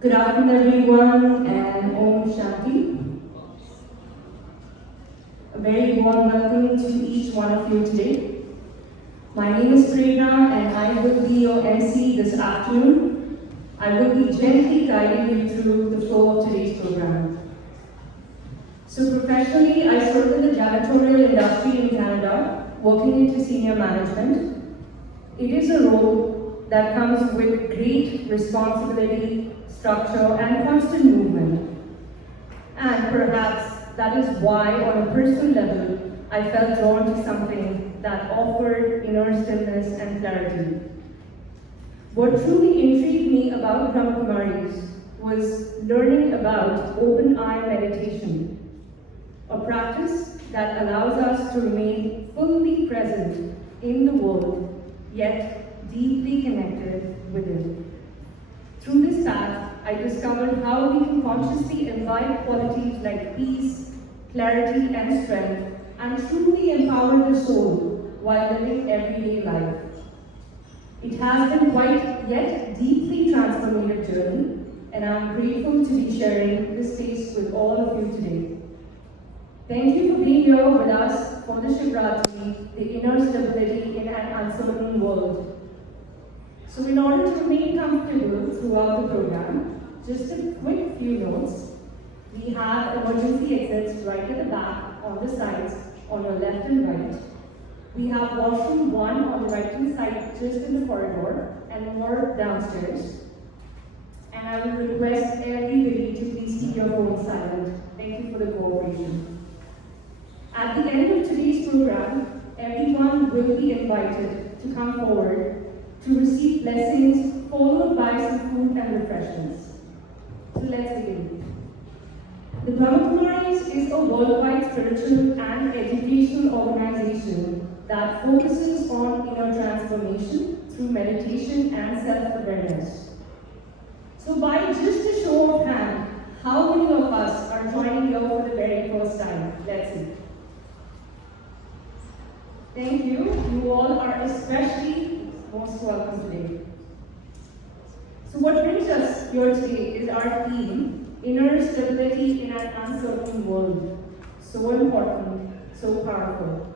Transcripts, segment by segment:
Good afternoon, everyone, and Om Shanti. A very warm welcome to each one of you today. My name is Prerna, and I will be your MC this afternoon. I will be gently guiding you through the flow of today's program. So professionally, I serve in the janitorial industry in Canada, working into senior management. It is a role that comes with great responsibility, structure, and constant movement. And perhaps that is why, on a personal level, I felt drawn to something that offered inner stillness and clarity. What truly intrigued me about Brahma Kumaris was learning about open eye meditation, a practice that allows us to remain fully present in the world, yet deeply connected with it. Through this path, I discovered how we can consciously invite qualities like peace, clarity, and strength, and truly empower the soul while living everyday life. It has been quite yet deeply transformative journey, and I'm grateful to be sharing this space with all of you today. Thank you for being here with us for the Shivratri, the inner stability in an uncertain world. So in order to remain comfortable throughout the program, just a quick few notes. We have emergency exits right at the back, on the sides, on your left and right. We have washroom 1 on the right hand side, just in the corridor, and more downstairs. And I will request everybody to please keep your phones silent. Thank you for the cooperation. At the end of today's program, everyone will be invited to come forward to receive blessings, followed by some food and refreshments. So let's begin. The Brahma Kumaris is a worldwide spiritual and educational organization that focuses on inner transformation through meditation and self-awareness. So by just a show of hands, how many of us are joining here for the very first time? Let's see. Thank you. You all are especially most welcome today. So what brings us here today is our theme, inner stability in an uncertain world. So important, so powerful.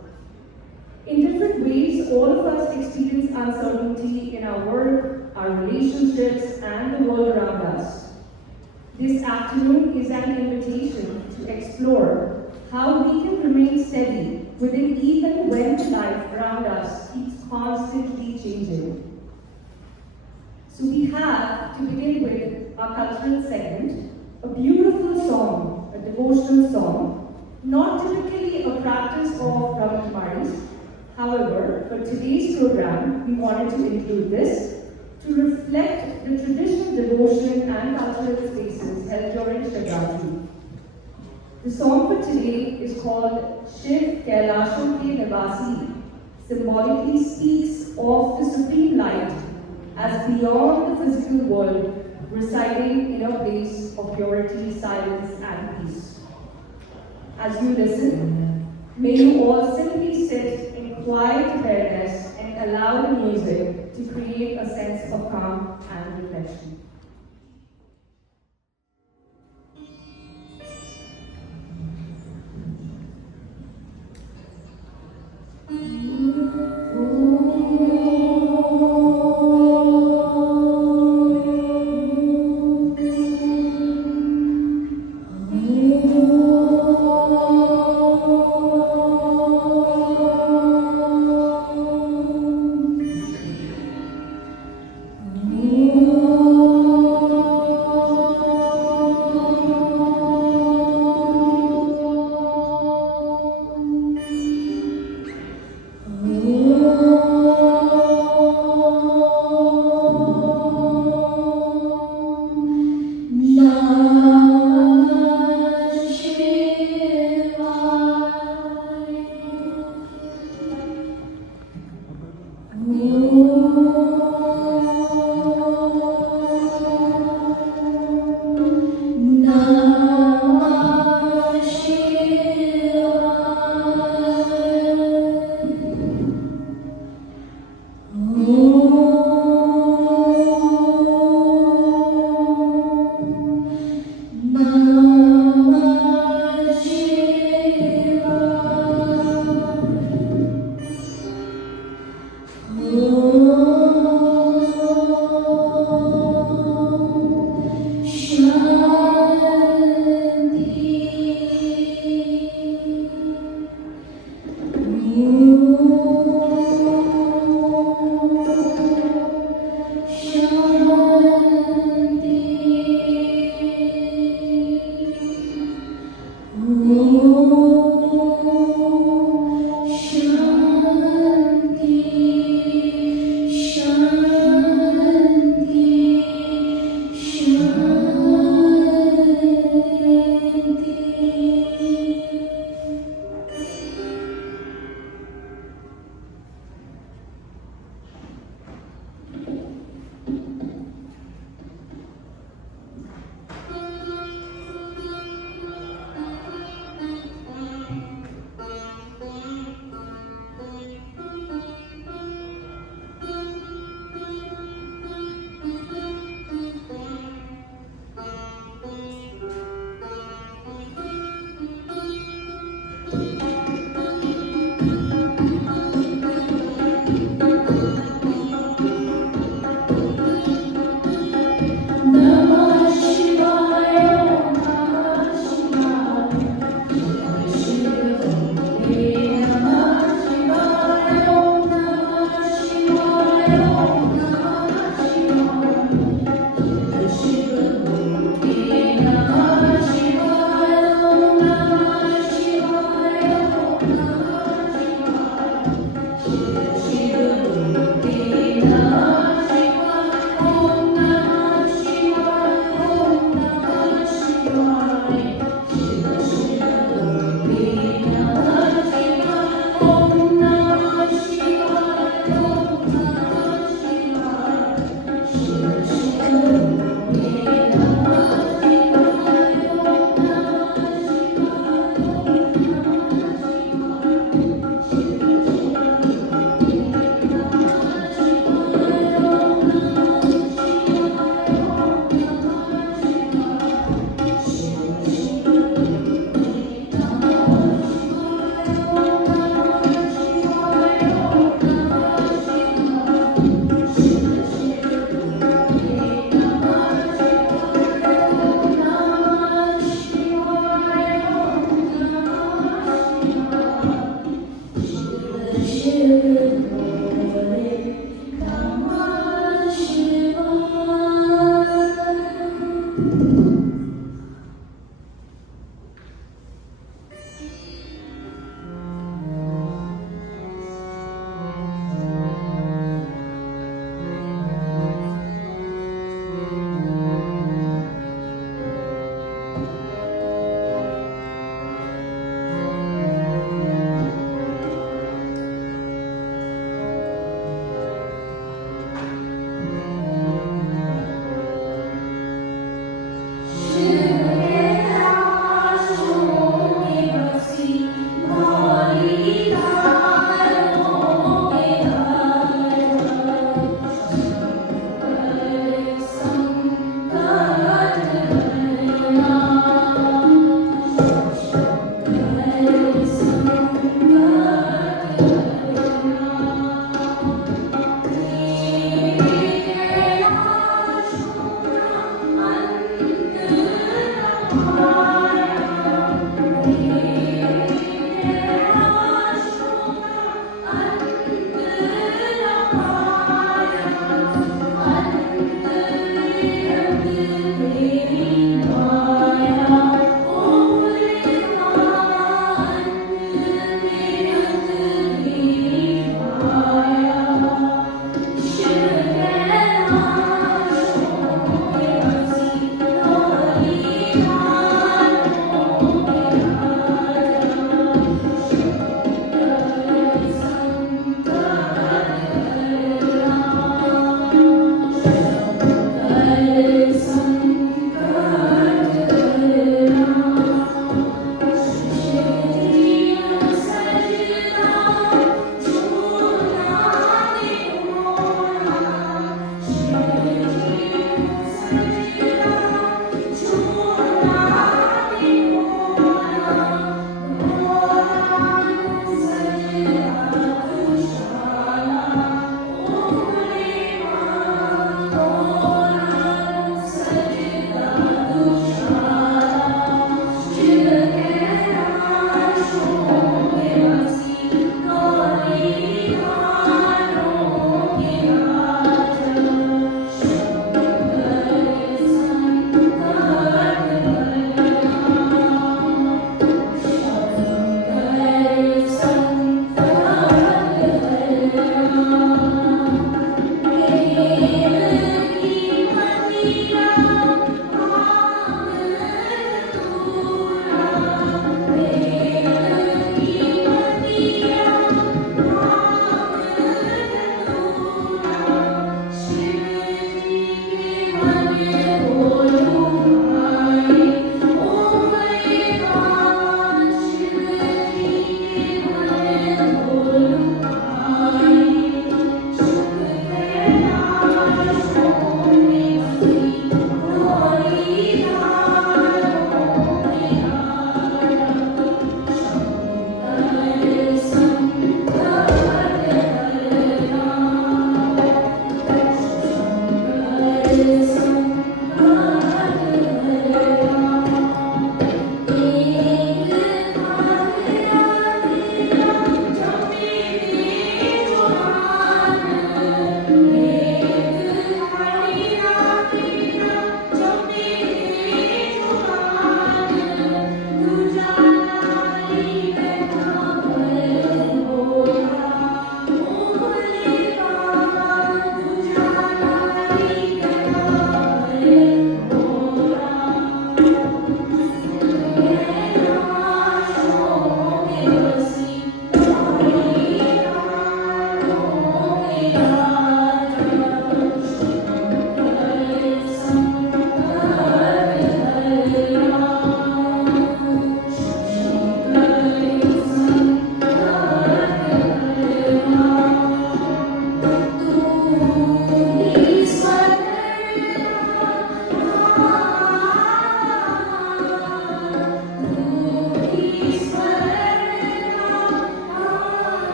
In different ways, all of us experience uncertainty in our work, our relationships, and the world around us. This afternoon is an invitation to explore how we can remain steady within even when life around us keeps constantly changing. So we have to begin with our cultural segment, a beautiful song, a devotional song, not typically a practice of Brahma Kumaris. However, for today's program, we wanted to include this to reflect the traditional devotion and cultural spaces held during Shivratri. The song for today is called Shiv Kailasho Ke Nivasi, symbolically speaks of the supreme light as beyond the physical world, residing in a place of purity, silence, and peace. As you listen, may you all simply sit in quiet awareness and allow the music to create a sense of calm and reflection.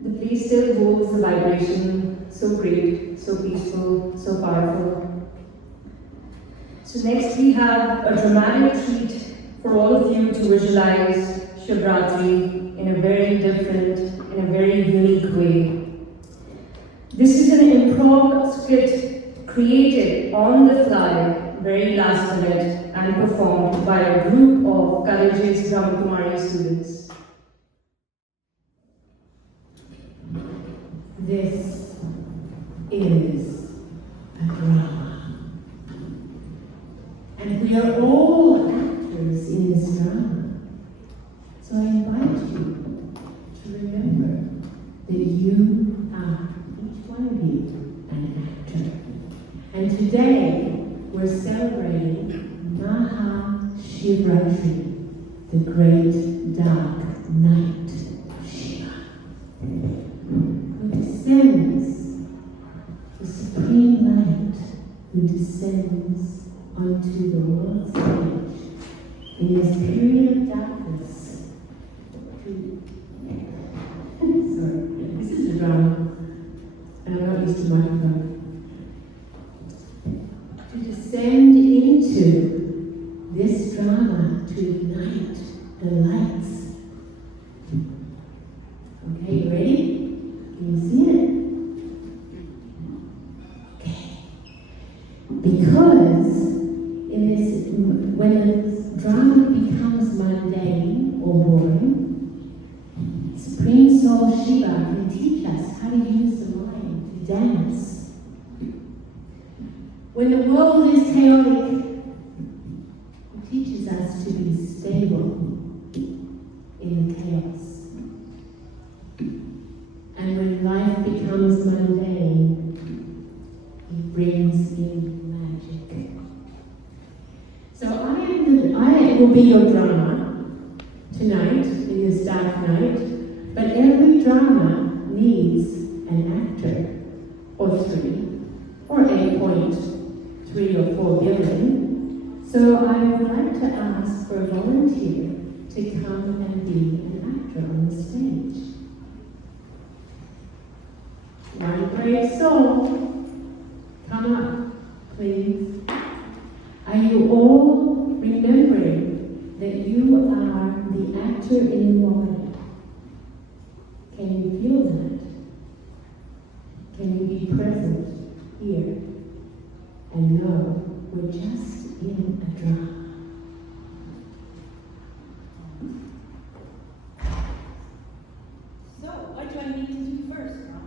The place still holds the vibration, so great, so peaceful, so powerful. So next we have a dramatic treat for all of you to visualize Shivratri in a very different, in a very unique way. This is an improv skit created on the fly, very last minute, and performed by a group of courageous Brahma Kumaris students. This is a drama. And we are all actors in this drama. So I invite you to remember that you are, each one of you, an actor. And today we're celebrating Maha Shivratri, the great dark night of Shiva, who descends, the supreme light who descends onto the world stage in this period of darkness. Sorry, this is a drama, and I'm not used to microphone. To descend into this drama to ignite the lights. Okay, you ready? Can you see it? Okay. Because in this, when the drama becomes mundane or boring, Supreme Soul Shiva can teach us how to use the mind to dance. When the world is chaotic, it teaches us to be stable in the chaos. And when life becomes mundane, it brings in magic. So I will be your drama tonight, in this dark night, but every drama needs an actor, or 3, or 8.3 or 4 billion. So I would like to ask for a volunteer to come and be an actor on the stage. One brave soul, come up, please. Are you all remembering that you are the actor in your body? Can you feel that? Can you be present here and know we're just in a drama? So, what do I need to do first, Brahma?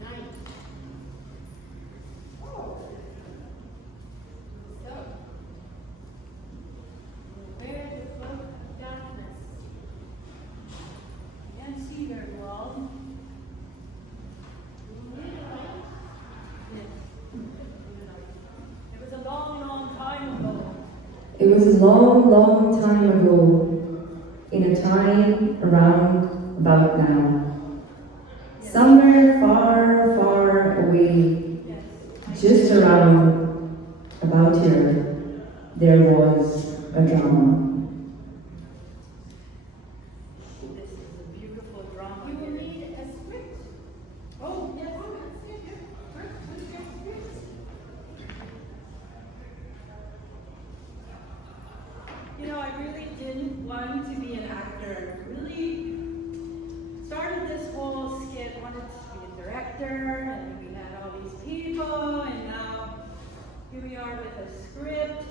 Night. Oh. So, It was a long, long time ago, in a time around about now. Somewhere far, far away, just around about here, there was a drama. This is a beautiful drama. You will need a script. Oh, yes. What's your script? You know, I really didn't want to be an actor. I really started this whole skit, wanted to be a director, and we had all these people, and now here we are with a script.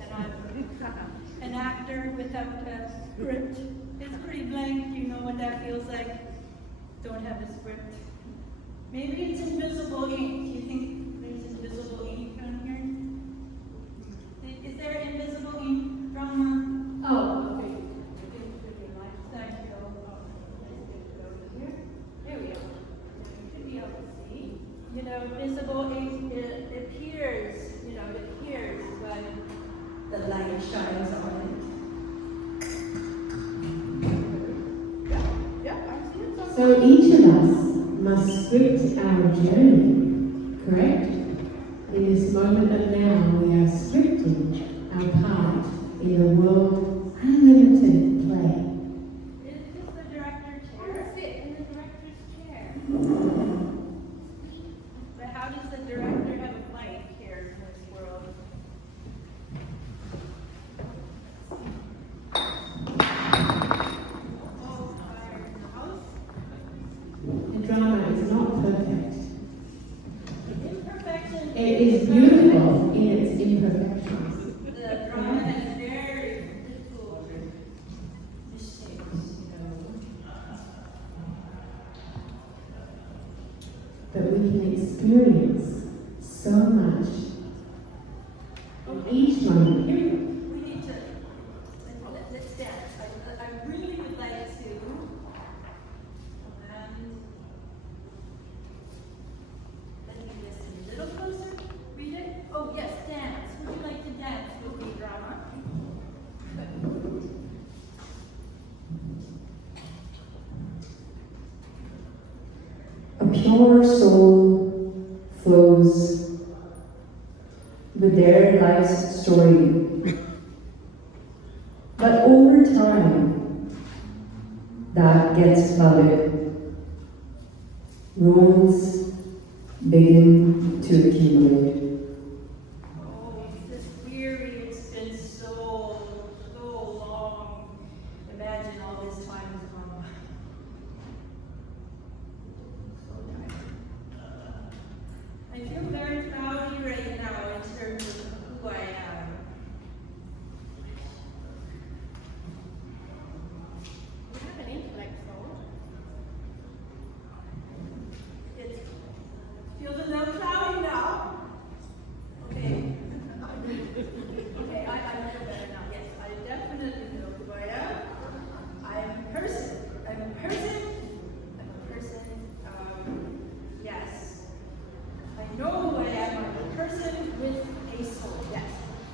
And I'm an actor without a script. It's pretty blank. You know what that feels like? Don't have a script. Maybe it's invisible ink. Do you think there's invisible ink on here? Is there invisible ink, Brahma? Oh, okay. Thank you. Here we are. You should be able to see. You know, visible ink, it appears, it appears when the light shines on it. Yeah, I see it. So each of us must script our journey, correct? In this moment of now, we are scripting our part in the world unlimited play. Is this the director's chair? Sit in the director's chair. But how does the director have a mic here in this world? Oh, fire in the house. The drama is not perfect. Imperfection. It is beautiful in its imperfections. The drama has very little mistakes, But we can experience so much in each moment. We need to, let's dance. I really would like to, and let me listen a little closer. Read it. Oh yes, dance. Would you like to dance with me, Brahma? A pure soul flows with their life's story. But over time, that gets clouded. Roles begin to accumulate. Oh, this weary. It's been so long. Imagine all this time has gone by. I feel very cloudy right now in terms of who I am. You have an intellect, though. It feels a little cloudy now. Okay. Okay, I feel better now. Yes, I definitely know who I am. I'm a person. I'm a person. I'm a person. Yes. I know who I am. I'm a person with a soul. Yes.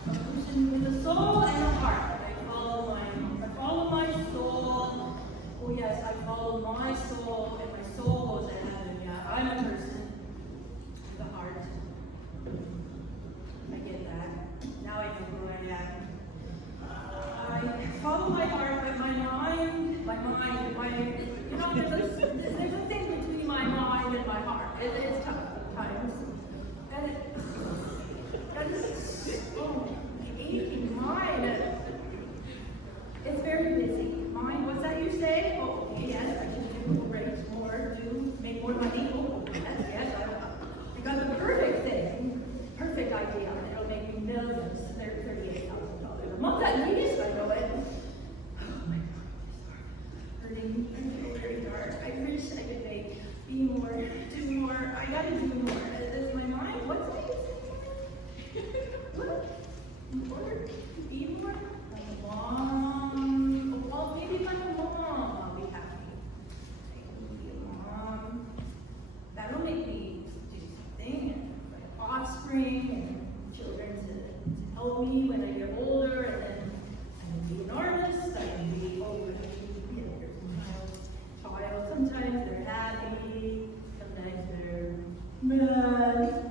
A person with a soul and a heart. I follow my soul. Oh yes, I follow my soul, and my soul goes to heaven. Yeah, I'm a person with a heart. I get that. Now I know who I am. I follow my heart, but my mind, there's a thing between my mind and my heart. It is tough at times. And that is, the aching mind. It's very busy. Mind, what's that you say? Oh, okay, yes, I should do more, make more money. Oh, yes, I got the perfect thing. Perfect idea. It'll make me millions. $38,000 a month at least. I know it. Oh my God, it's hurting. I feel very dark. I wish I could be more, do more. I gotta do more. Is my mind? What's that you say? What? More? Be more? Like a mom. Well, maybe like a mom. I'll be happy. I can be a mom. That'll make me do something. And like offspring and children to know me when I get older, and then I can be an artist, I can be, child. Sometimes they're happy, sometimes they're mad.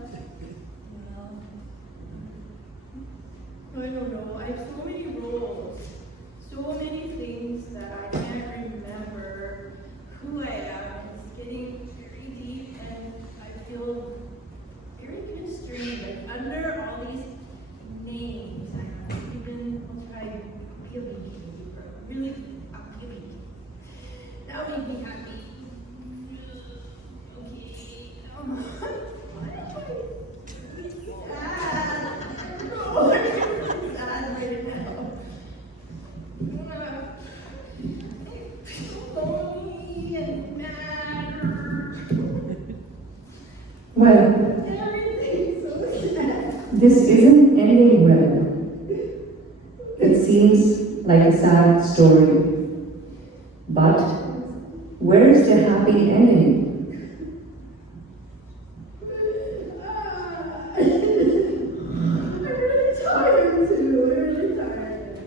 I don't know. I have so many roles, so many things that I can't remember who I am. It's getting very deep, and I feel very constrained. Like under all these names, I'm even I'll try appealing deeper. Really appealing. That made me happy. Okay. Well, this isn't ending well. It seems like a sad story. But where's the happy ending? I'm really tired too. I'm really tired.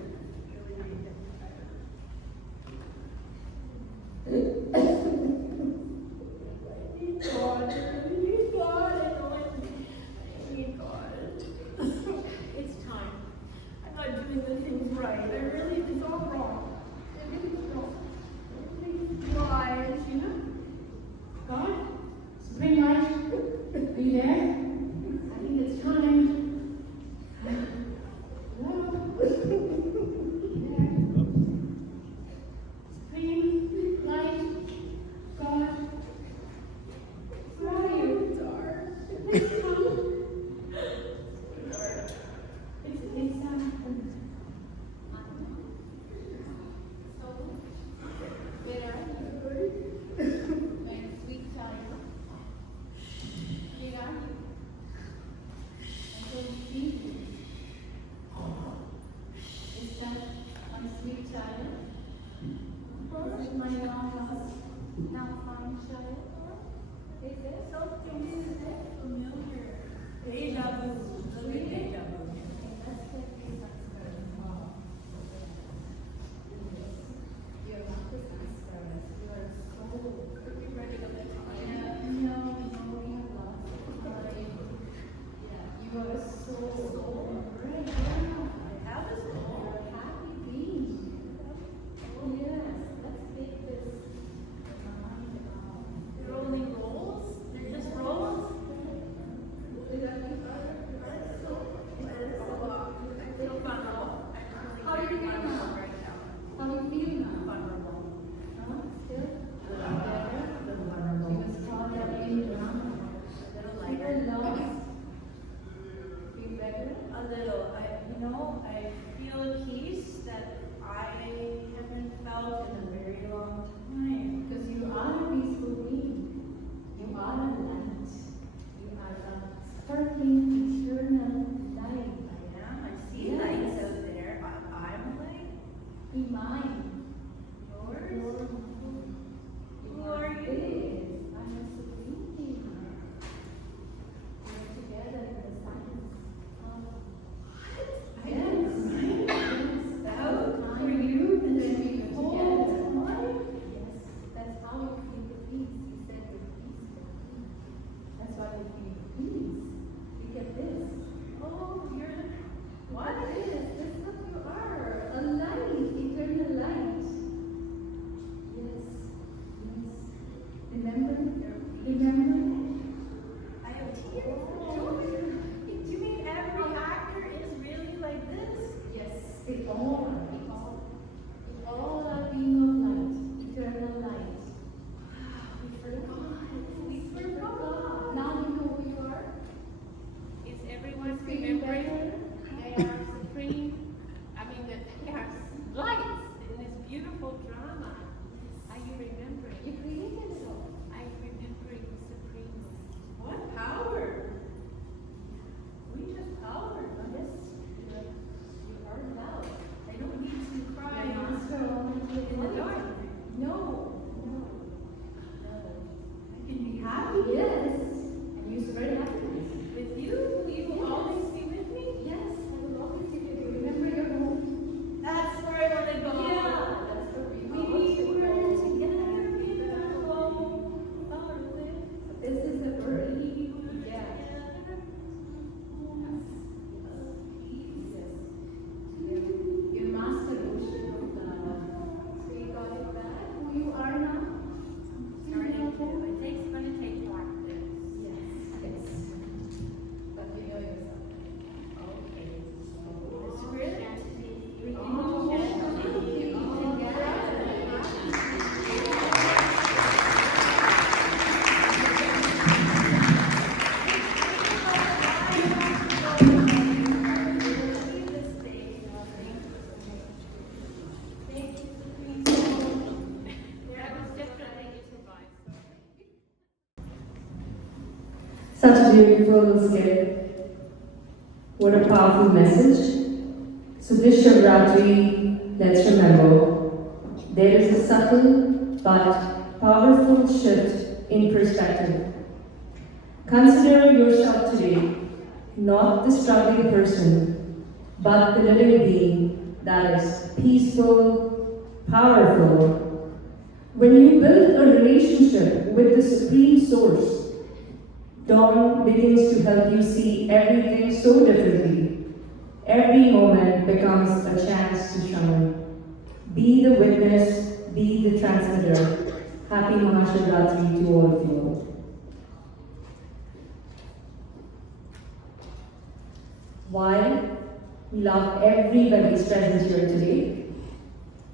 God, I need God. I know I need God. It's time. I'm not doing the things right. I really, it's all wrong. Everything's wrong. Everything's lies, you know? God? Supreme Light? Are you there? I think it's time. Hello? Are you there? Supreme Light? God? Where are you? Dark. Please come. Deja vu. Look at deja vu. They're only roles? They're just roles? How do you feel now? How do you feel now? Huh? Still? Better? You must call that in Brahma. Feel lost? Feel better? A little. I feel peace that I haven't felt in a very long time. Because you are a peaceful being. You are a light. You are a sparkling, eternal light. I see lights out there. I'm a light. Be mine. Yours? Who are you? I'm a supreme being. We're together in the silence. Yes. How Time for you? and then we Oh, go together. my. Yes, that's how you feel the peace. You said the peace. Such a beautiful skill. What a powerful message. So this Shivratri, let's remember, there is a subtle but powerful shift in perspective. Consider yourself today not the struggling person, but the living being that is peaceful, powerful. When you build a relationship with the Supreme Source, dawn begins to help you see everything so differently. Every moment becomes a chance to shine. Be the witness, be the transmitter. Happy Mahashivratri to all of you. While we love everybody's presence here today,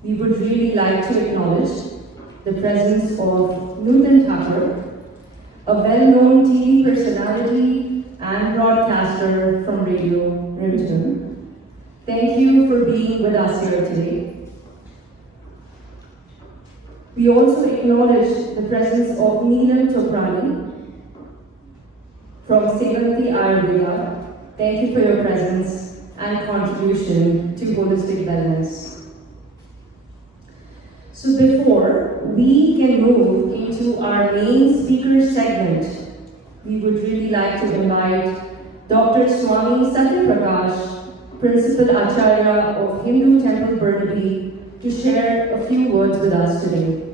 we would really like to acknowledge the presence of Nutan Thakur, a well-known TV personality and broadcaster from Radio Rimton. Thank you for being with us here today. We also acknowledge the presence of Neelam Choprani from Sevanti Ayurveda. Thank you for your presence and contribution to holistic wellness. So before we can move into our main speaker segment, we would really like to invite Dr. Swami Satyaprakash, Principal Acharya of Hindu Temple Burnaby, to share a few words with us today.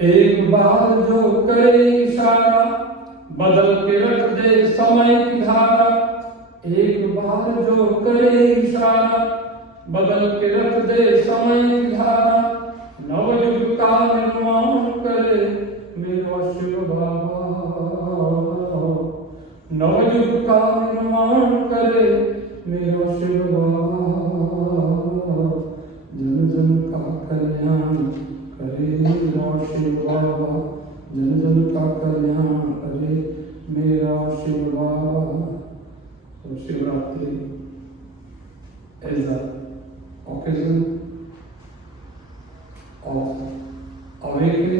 एक बार जो करे इशारा बदल के रख दे समय की धारा। एक बार जो करे इशारा बदल के रख दे समय की धारा। नवयुग का निर्माण करे मेरा शिव बाबा। नवयुग का निर्माण करे मेरा शिव बाबा। जन जन का कल्याण करे मेरा शिव बाबा। जन जन का कल्याण करे मेरा शिव बाबा। So Shivratri is an occasion of awakening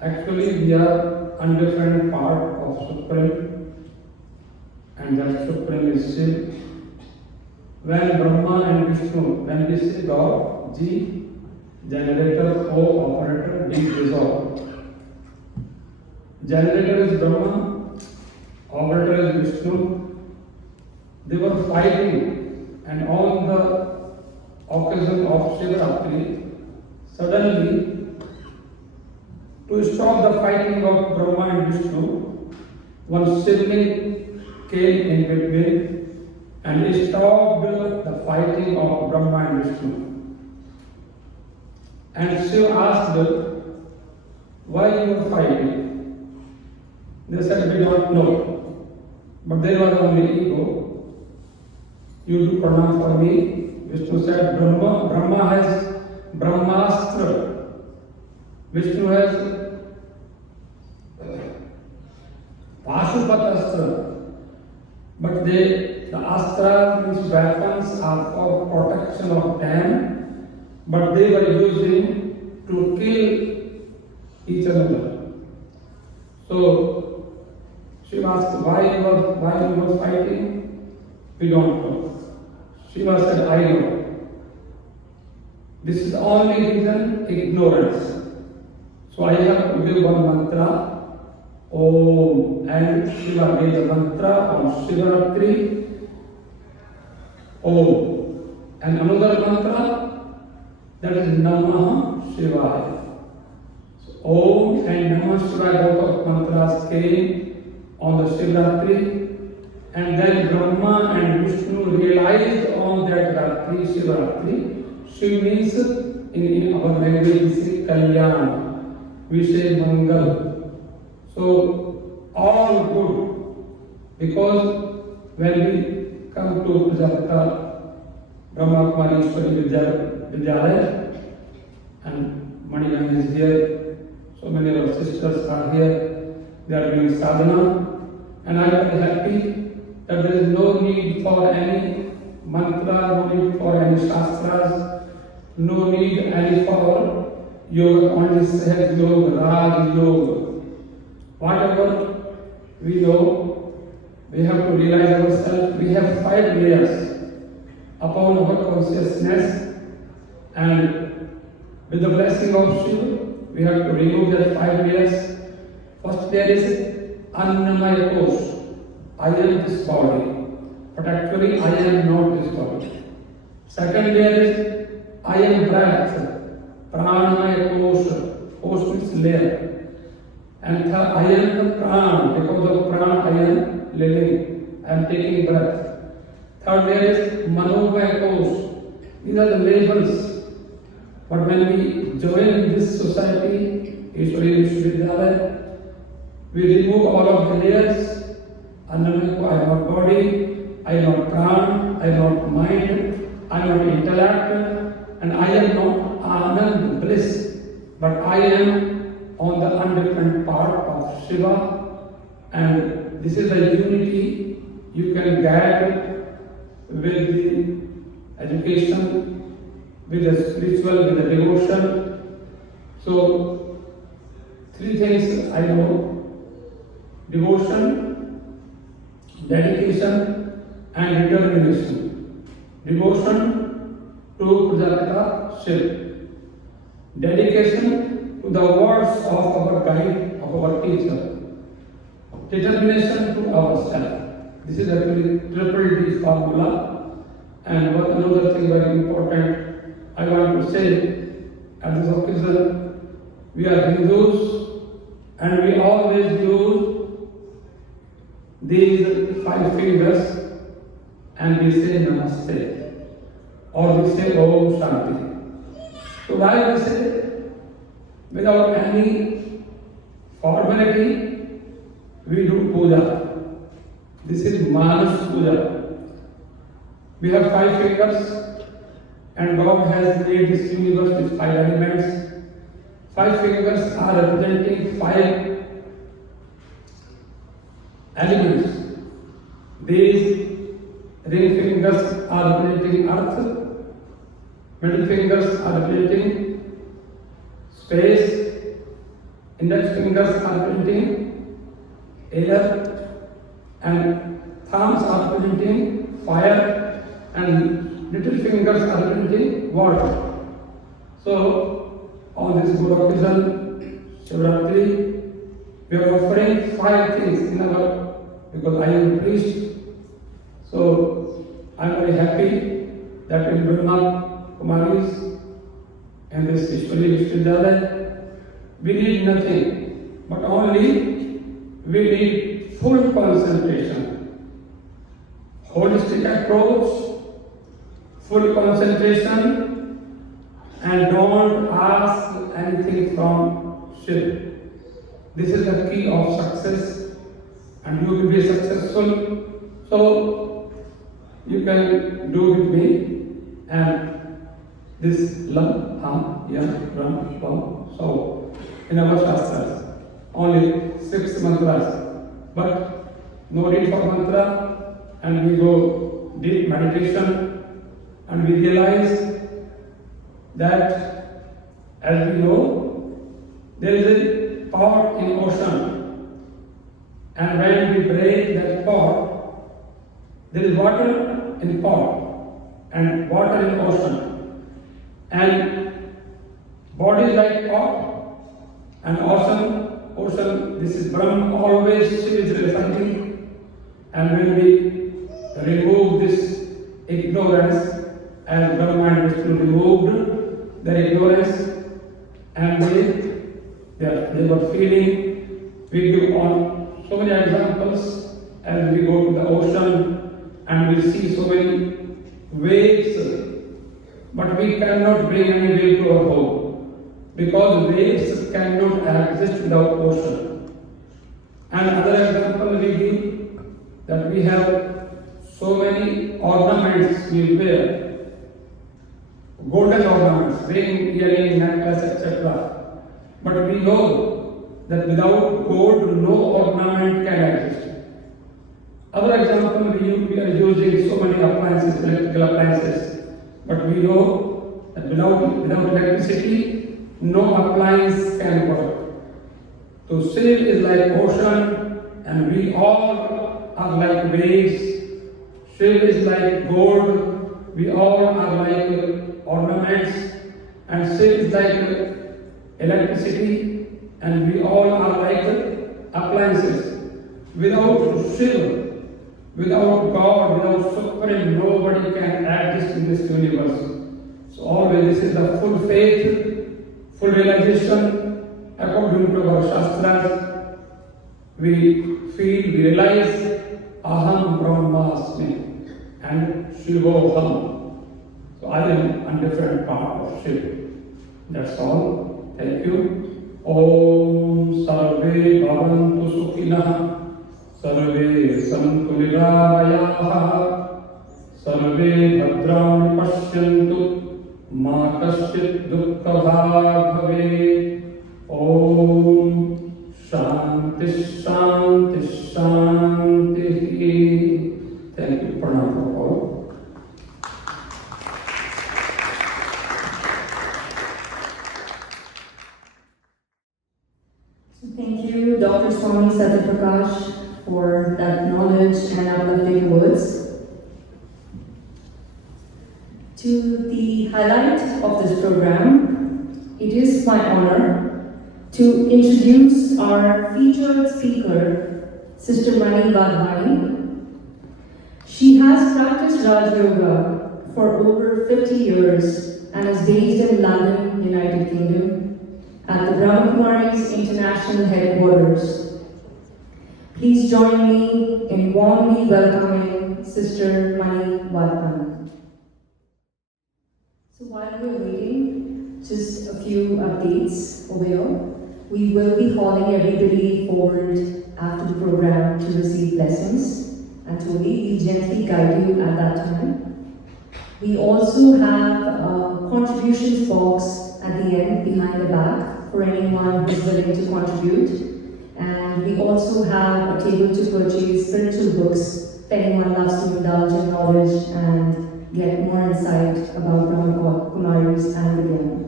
Actually, we are undifferent part of Supreme, and that Supreme is Shiv. When Brahma and Vishnu, when we say God, G, generator, O, operator, D, dissolve. Generator is Brahma, operator is Vishnu. They were fighting, and on the occasion of Shivratri, suddenly, to stop the fighting of Brahma and Vishnu, one sibling came in between and stopped the fighting of Brahma and Vishnu. And Shiva asked, why you are fighting? They said, we don't know. But there was only ego. You do pranam for me. Vishnu said, Brahma has Brahmastra. Vishnu has Pashupatastra. But the astra means weapons are for protection of them, but they were using to kill each other. So Shiva asked, why you were fighting? We don't know. Shiva said, I know. This is the only reason, ignorance. So I have to give one mantra, Om, and Shiva gave the mantra on Shivratri, Om. And another mantra, that is Namah Shivaya. So Om and Namah Shivaya, both of mantras came on the Shivratri, and then Brahma and Vishnu realized on that Ratri, Shivratri. Shiv means in our language we say Kalyan. We say Mangal. So, all good. Because when we come to Prajapita Brahma Kumaris Vidyalaya, and Manivan is here, so many of our sisters are here, they are doing sadhana, and I am very happy that there is no need for any mantra, no need for any shastras, no need any for yoga, only Sahaj Yoga, Raj Yoga. Whatever we know, we have to realize ourselves. We have 5 layers upon our consciousness, and with the blessing of Shiva, we have to remove that 5 layers. First layer is Annamaya Kosh. I am this body, but actually I am not this body. Second layer is I am breath. Pranamaya Kosh. Kosh means layer. And third, I am the pran. Because of pran, I am living. I am taking breath. Third layer is Manomaya Kosh. These are the labels. But when we join this society, Ishwari Vishwavidyalaya, we remove all of the layers. Annamaya, I am not body, I am not pran, I am not mind, I am not intellect, and I am not Anand, bliss, but I am on the undifferent part of Shiva, and this is the unity you can get with the education, with the spiritual, with the devotion. So, 3 things I know: devotion, dedication, and determination. Devotion to Prajapita Shiva. Dedication to the words of our guide, of our teacher. Determination to ourselves. This is actually triple D formula. And one another thing very important I want to say at this occasion, we are Hindus and we always use these 5 fingers and we say Namaste or we say Om Shanti. So why we say without any formality we do puja. This is Manas Puja. We have 5 fingers and God has made this universe with 5 elements. 5 fingers are representing 5 elements. These ring fingers are representing earth, middle fingers are representing space, index fingers are pointing air, and thumbs are pointing fire, and little fingers are pointing water. So, on this good occasion, Shivratri, we are offering 5 things in our, because I am a priest. So, I am very happy that in Brahma, Kumaris, and this Ishwari Vishwavidyalaya, we need nothing, but only we need full concentration, holistic approach, full concentration, and don't ask anything from Shiv. This is the key of success, and you will be successful. So you can do with me, and this lam, ham, yam, ram, pam, so in our shastras, only 6 mantras, but no need for mantra, and we go deep meditation, and we realize that, as we know, there is a pot in ocean, and when we break that pot, there is water in pot and water in ocean, and body is like pot and ocean. This is Brahma, always Shiv is residing, and when we remove this ignorance, as Brahma and Vishnu removed their ignorance, and they were feeling. We give on so many examples as we go to the ocean and we see so many waves, but we cannot bring any wave to our home because waves cannot exist without ocean. And another example we give that we have so many ornaments we wear. Golden ornaments, ring, earring, necklace, etc. But we know that without gold, no ornament can exist. Other example, we are using so many appliances, electrical appliances, but we know that without electricity, no appliance can work. So Shiv is like ocean, and we all are like waves. Shiv is like gold, we all are like ornaments, and Shiv is like electricity, and we all are like appliances. Without Shiv, without God, without Supreme, nobody can exist in this universe. So always this is the full faith, full realization. According to our Shastras, we feel, we realize Aham Brahmasmi and Shivoham. So I am a different part of Shiv. That's all. Thank you. Om Sarve Bhavantu Sukhinah, Sarve Santu Niravayaha, Sarve Bhadrani Pashyantu, Ma Kaschit Dukkha Bhave. Om Shanti Shanti Shanti. Thank you. Pranam for all. Thank you, Dr. Swami Satyaprakash, for that knowledge and uplifting words. To the highlight of this program, it is my honor to introduce our featured speaker, Sister Mani Wadhwani. She has practiced Raj Yoga for over 50 years and is based in London, United Kingdom, at the Brahma Kumaris International Headquarters. Please join me in warmly welcoming Sister Mani Wadhwani. So while we're waiting, just a few updates over here. We will be calling everybody forward after the program to receive blessings, and Toby will gently guide you at that time. We also have a contributions box at the end behind the back for anyone who's willing to contribute. And we also have a table to purchase spiritual books if anyone loves to indulge in knowledge and get more insight about Brahma Kumaris and the Brahma.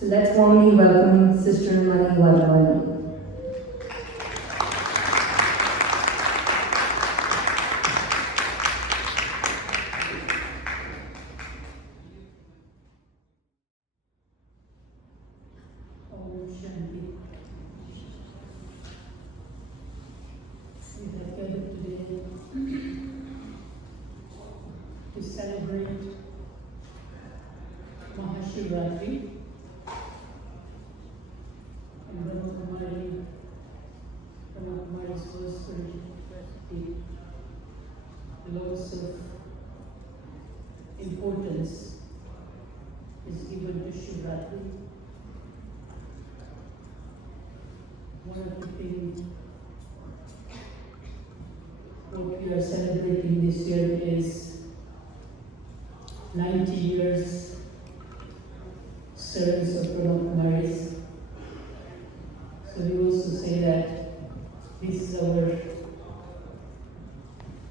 So let's warmly welcome Sister Mani Wadhwani. We have gathered today to celebrate Shivratri and Kumaris was the lots of importance is given to Shivratri. One of the things what we are celebrating this year is 90 years service of Brahma Kumaris. So we also say that this is our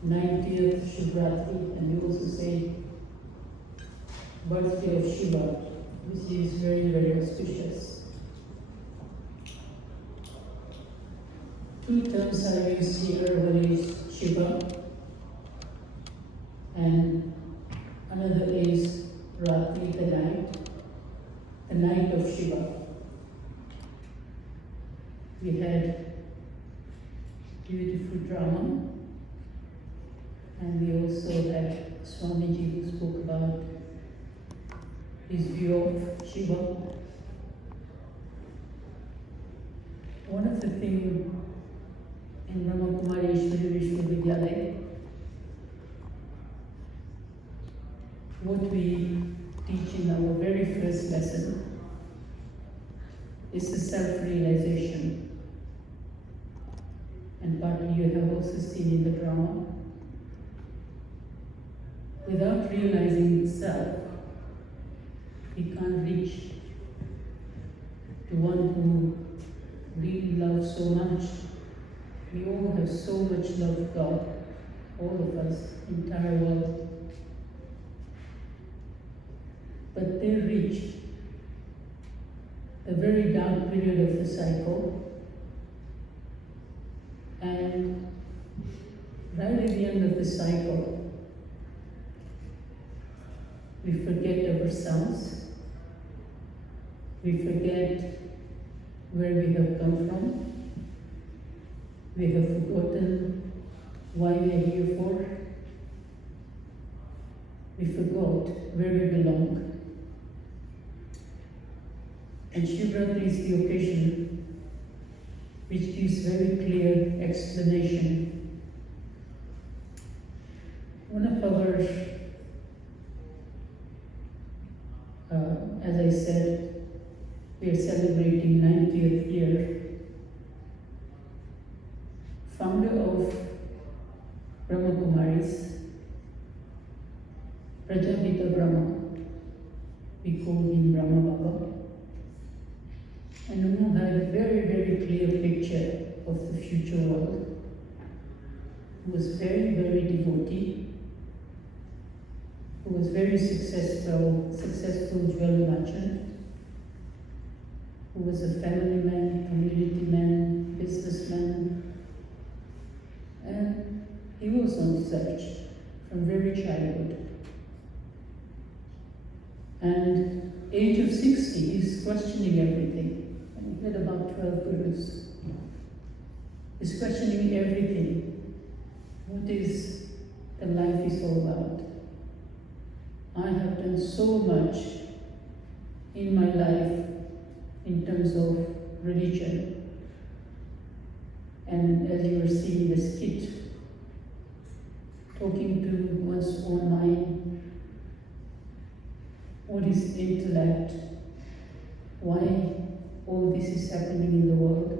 90th Shivratri, and we also say birthday of Shiva, which is very, very auspicious. Two terms are used here, one is Shiva, and another is Ratri, the night of Shiva. We had beautiful drama, and we also had Swamiji who spoke about his view of Shiva. One of the things in Brahma Kumaris Vishwavidyalaya, what we teach in our very first lesson is the self-realization. And partly you have also seen in the drama. Without realizing self, we can't reach to one who really loves so much. We all have so much love for God, all of us, entire world. But they reach a very dark period of the cycle, and right at the end of the cycle, we forget ourselves, we forget where we have come from, we have forgotten why we are here for, we forgot where we belong. And Shivratri is the occasion which gives very clear explanation. One of our, as I said, we are celebrating 90th year. Founder of Brahma Kumaris, Prajapita Brahma, we call him Brahma Baba, and who had a very, very clear picture of the future world, who was very, very devotee, who was very successful jewelry merchant, who was a family man, community man, businessman, and he was on search from very childhood. And age of 60, he's questioning everything. And he had about 12 gurus. He's questioning everything. What is the life is all about? I have done so much in my life in terms of religion. And as you were seeing the skit, talking to one's own mind, what is intellect? Why all this is happening in the world?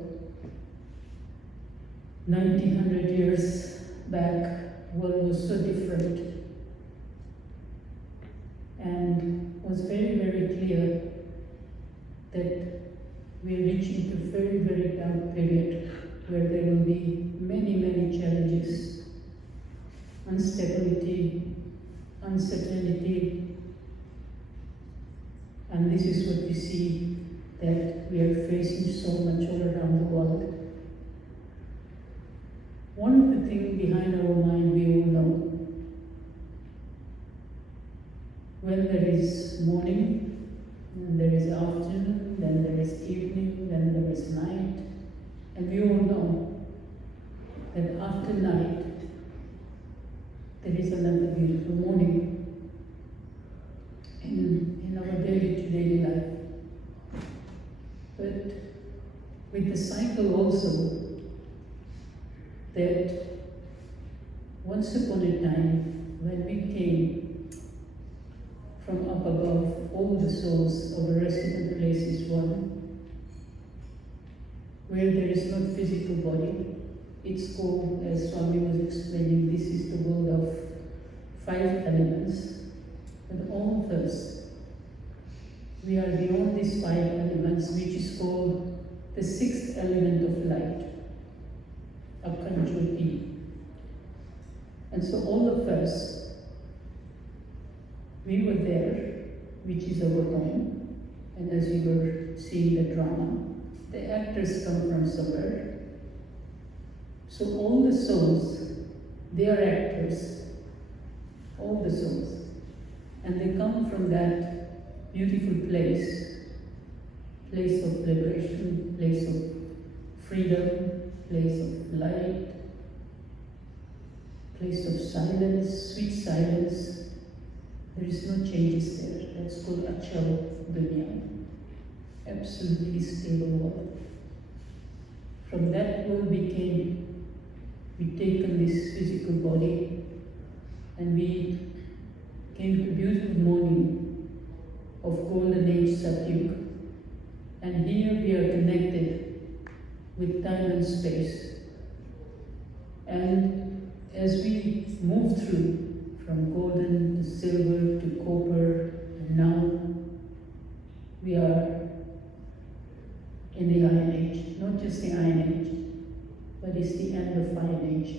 100 years back, the world was so different, and was very, very clear that we are reaching to a very, very dark period where there will be many, many challenges, instability, uncertainty, and this is what we see that we are facing so much all around the world. One of the things behind our mind we all know. When there is morning, then there is afternoon, then there is evening, then there is night, and we all know that after night there is another beautiful morning in our daily life. But with the cycle also, that once upon a time, when we came from up above, all the souls of the rest of the places one, where there is no physical body. It's called, as Swami was explaining, this is the world of 5 elements. But all of us, we are beyond these 5 elements, which is called the 6th element of light, Akanjoti. And so all of us, we were there, which is our home. And as you were seeing the drama, the actors come from somewhere. So all the souls, they are actors, all the souls. And they come from that beautiful place of liberation, place of freedom, place of light, place of silence, sweet silence. There is no changes there. That's called Achal Dunya. Absolutely stable world. From that world we've taken this physical body and we came to beautiful morning of golden age Satyug. And here we are connected with time and space. And as we move through from golden to silver to copper, and now we are in the Iron Age, not just the Iron Age, but it's the end of Iron Age.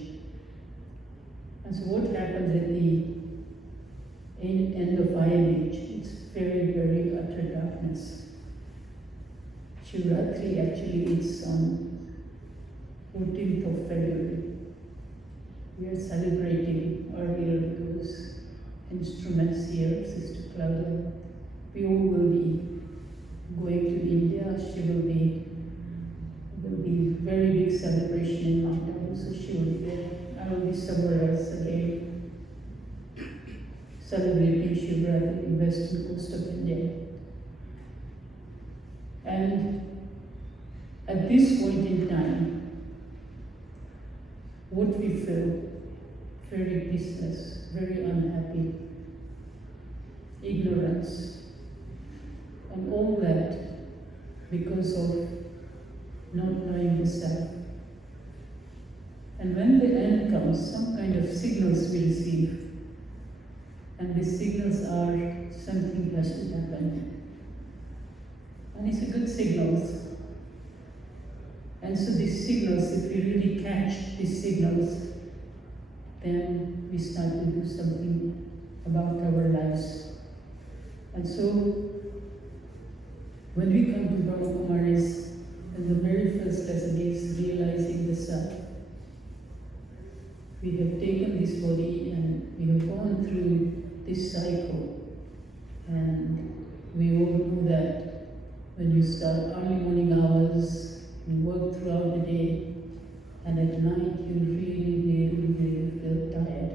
And so what happens at the end of Iron Age? It's very, very utter darkness. Shivratri actually it's on 14th of February. We are celebrating earlier those instruments here, Sister Claudia. We all will be going to India. There will be very big celebration in Mount Abu, so she will be there. I will be somewhere else again, celebrating Shivratri in Western Coast of India. And at this point in time, what we feel, very peaceless, very unhappy, ignorance, and all that because of not knowing the self. And when the end comes, some kind of signals we receive, and these signals are something has to happen. And it's a good signals. And so these signals, if we really catch these signals, then we start to do something about our lives. And so when we come to Brahma Kumaris, then the very first lesson is realizing the self. We have taken this body and we have gone through this cycle. And we all know that when you start early morning hours, you work throughout the day, and at night you really feel tired.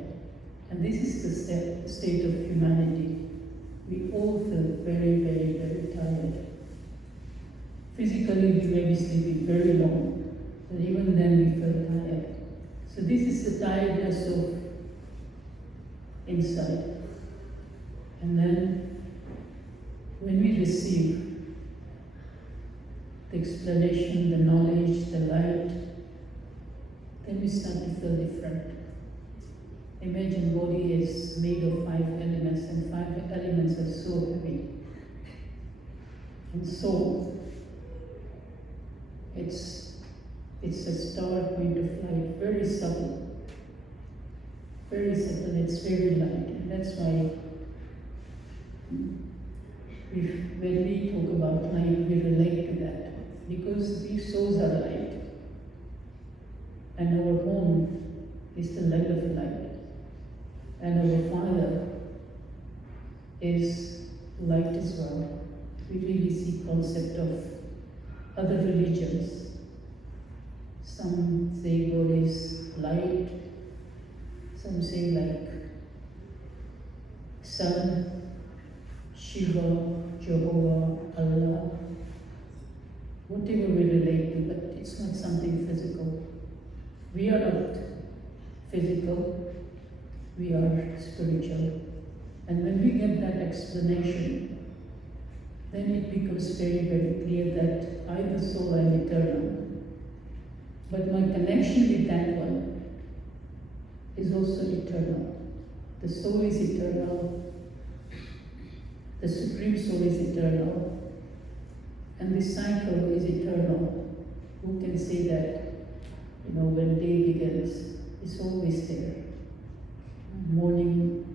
And this is the state of humanity. We all feel very, very, very tired. Physically, we may be sleeping very long, but even then we feel tired. So this is the tiredness of inside. And then when we receive the explanation, the knowledge, the light, then we start to feel different. Imagine body is made of 5 elements, and 5 elements are so heavy. And soul, it's a star point of light, very subtle, it's very light, and that's why when we talk about light, we relate to that because these souls are light, and our home is the land of light, and our Father is light as well. We really see concept of other religions. Some say God is light, some say like sun, Shiva, Jehovah, Allah, whatever we relate to, but it's not something physical. We are not physical, we are spiritual. And when we get that explanation, then it becomes very, very clear that I, the soul, am eternal. But my connection with that one is also eternal. The soul is eternal. The Supreme Soul is eternal. And the cycle is eternal. Who can say that, when day begins, it's always there. Morning,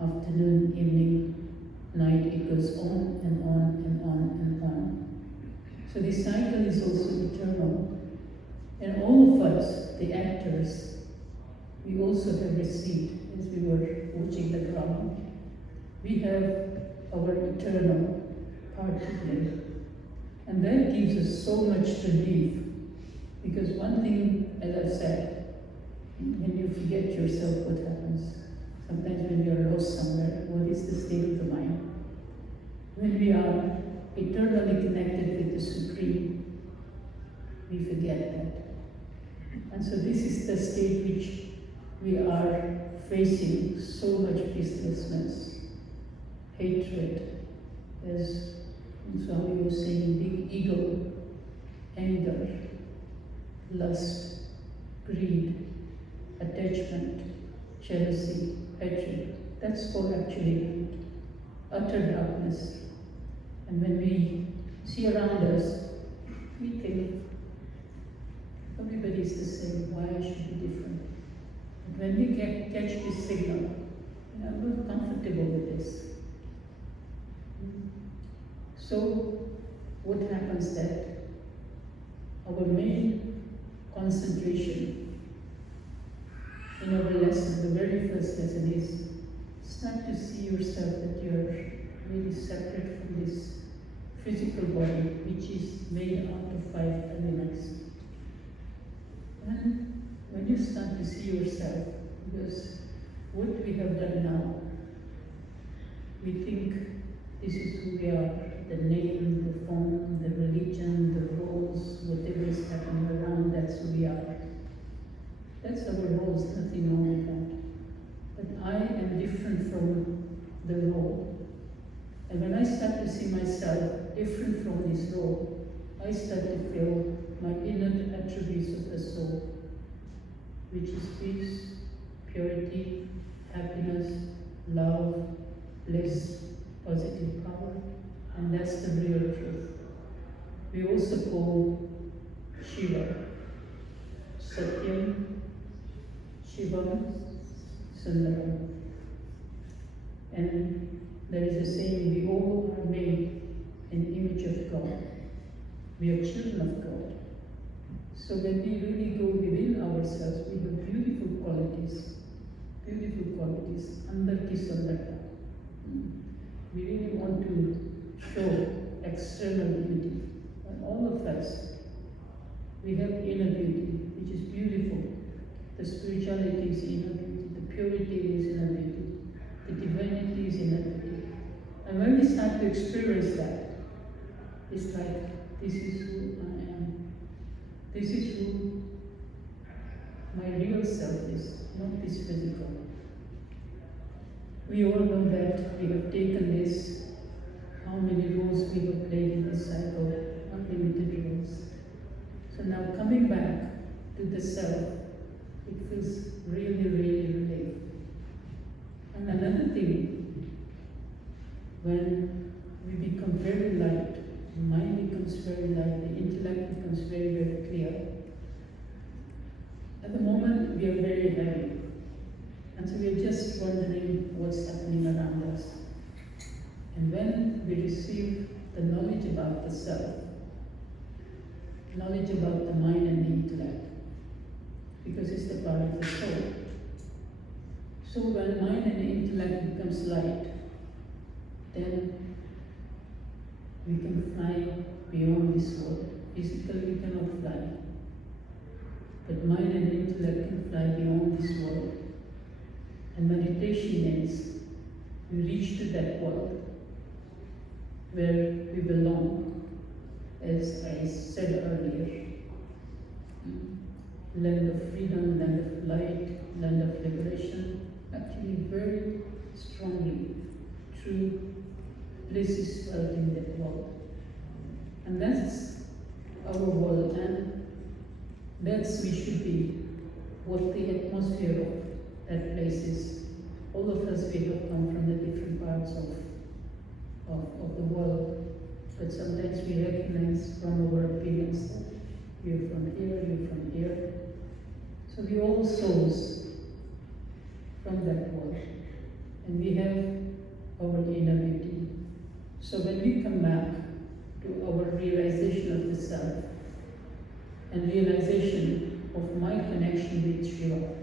afternoon, evening, night, it goes on and on and on and on. So the cycle is also eternal. And all of us, the actors, we also have received, as we were watching the drama, we have our eternal part to play. And that gives us so much relief. Because one thing, as I've said, when you forget yourself, what happens? Sometimes when you are lost somewhere, what is the state of the mind? When we are eternally connected with the Supreme, we forget that. And so this is the state which we are facing so much peacelessness, hatred, as Swami was saying, big ego, anger, lust, greed, attachment, jealousy, hatred. That's called actually utter darkness. And when we see around us, we think everybody is the same, why I should be different? But when we catch this signal, I'm not comfortable with this. So what happens that our main concentration in our lesson, the very first lesson is start to see yourself that you're really separate from this physical body, which is made out of 5 elements. And when you start to see yourself, because what we have done now, we think this is who we are, the name, the form, the religion, the roles, whatever is happening around, that's who we are. That's our roles, nothing wrong with that. But I am different from the role. And when I start to see myself different from this role, I start to feel my inner attributes of the soul, which is peace, purity, happiness, love, bliss, positive power, and that's the real truth. We also call Shiva Satyam, Shivam, Sundaram. And there is a saying, we all are made in the image of God. We are children of God. So when we really go within ourselves, we have beautiful qualities, Andar ki Sundarta. We really want to show external beauty. And all of us, we have inner beauty, which is beautiful. The spirituality is inner beauty, the purity is inner beauty, the divinity is inner beauty. And when we start to experience that, it's like, this is who I am. This is who my real self is, not this physical. We all know that we have taken this, how many roles we have played in this cycle, unlimited roles. So now coming back to the self, it feels really, really relief. And another thing, when we become very light, the mind becomes very light, the intellect becomes very, very clear. At the moment, we are very heavy. And so we are just wondering what's happening around us. And when we receive the knowledge about the self, knowledge about the mind and the intellect, because it's the part of the soul. So when mind and the intellect becomes light, then we can fly beyond this world. Physically we cannot fly, but mind and intellect can fly beyond this world. And meditation ends, we reach to that world where we belong, as I said earlier. Land of freedom, land of light, land of liberation, actually very strongly true bliss is felt in that world. And that's our world, and that's we should be what the atmosphere of that place is. All of us, we have come from the different parts of the world, but sometimes we recognize from our appearance that we're from here, you're from here. So we're all souls from that world, and we have our inner beauty. So when we come back to our realization of the self and realization of my connection with Shiva,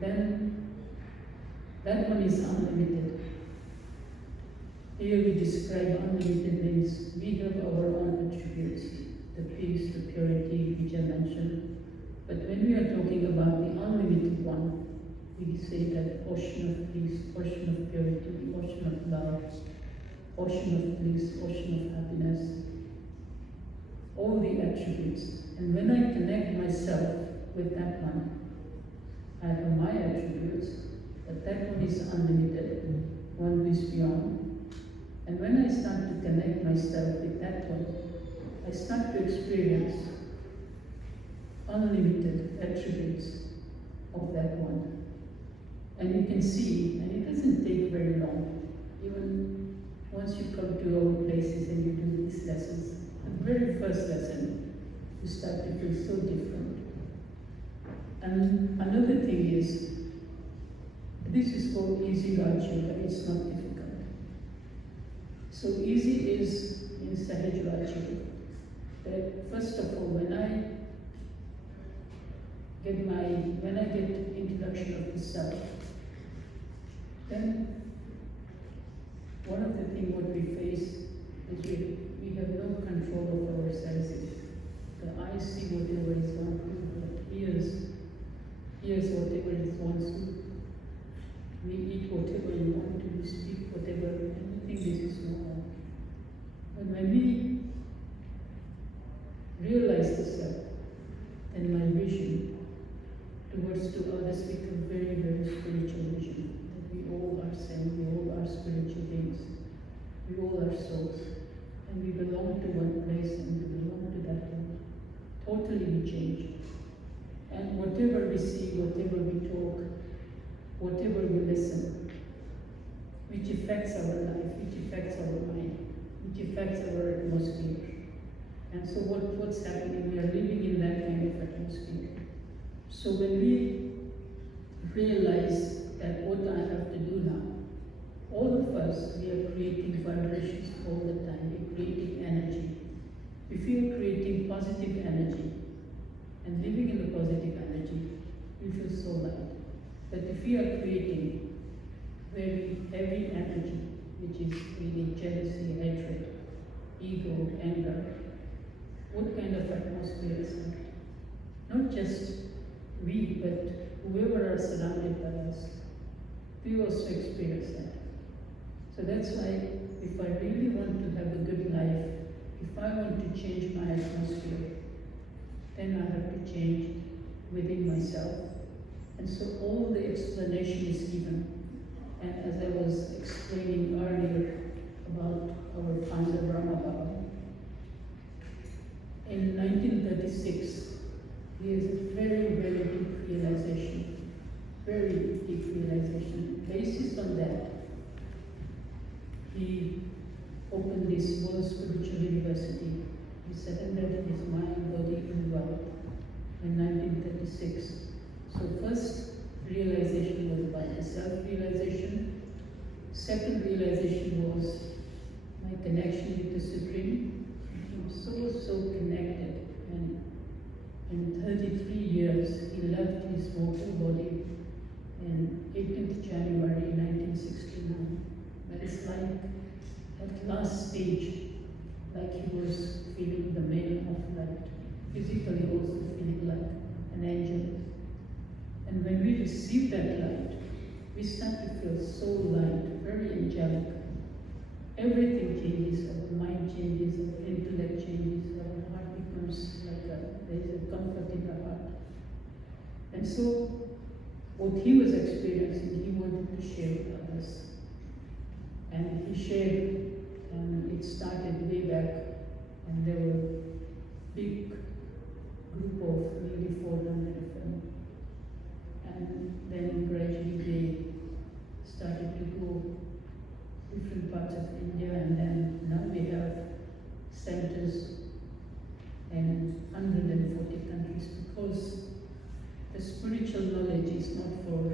then that one is unlimited. Here we describe unlimited means we have our own attributes, the peace, the purity which I mentioned. But when we are talking about the unlimited one, we say that ocean of peace, ocean of purity, ocean of love, ocean of bliss, ocean of happiness, all the attributes. And when I connect myself with that one, I have my attributes, but that one is unlimited, one who is beyond. And when I start to connect myself with that one, I start to experience unlimited attributes of that one. And you can see, and it doesn't take very long, even once you come to our places and you do these lessons, the very first lesson, you start to feel so different. And another thing is, this is called easy Raj Yoga, it's not difficult. So easy is in Sahaj Raj Yoga. That first of all, when I get introduction of the self, then one of the things what we face is we have no control of our senses. The eyes see whatever is want to, the ears hears whatever it wants to. We eat whatever you want to, we speak whatever, and we think this is normal. But when we realize the self, then my vision towards to others become very, very spiritual vision. That we all are same, we all are spiritual beings. We all are souls. And we belong to one place and we belong to that one. Totally we change. And whatever we see, whatever we talk, whatever we listen, which affects our life, which affects our mind, which affects our atmosphere. And so what's happening? We are living in that kind of atmosphere. So when we realize that what I have to do now, all of us, we are creating vibrations all the time. We're creating energy. If we are creating positive energy and living in the positive energy, we feel so light. But if we are creating very heavy energy, which is really jealousy, hatred, ego, anger, what kind of atmosphere is that? Not just we, but whoever are surrounded by us, we also experience that. So that's why if I really want to have a good life, if I want to change my atmosphere, then I have to change within myself. And so all the explanation is given. And as I was explaining earlier about our founder Brahma, in 1936, he has a very, very deep realization, very deep realization. Basis on that, he opened this World Spiritual University. He surrendered his mind, body, and wealth in 1936. So first realization was about the self-realization. second realization was my connection with the Supreme. I'm so connected. And in 33 years, he left his mortal body in 18th January 1969. But it's like at last stage, like he was feeling the mail of light, physically also feeling like an angel. And when we receive that light, we start to feel so light, very angelic. Everything changes, our mind changes, our intellect changes, our heart becomes like there is a comfort in the heart. And so, what he was experiencing, he wanted to share with others. And he shared, and it started way back, and there were big group of nearly 400 of them. And then gradually they started to go different parts of India, and then now we have centers in 140 countries, because the spiritual knowledge is not for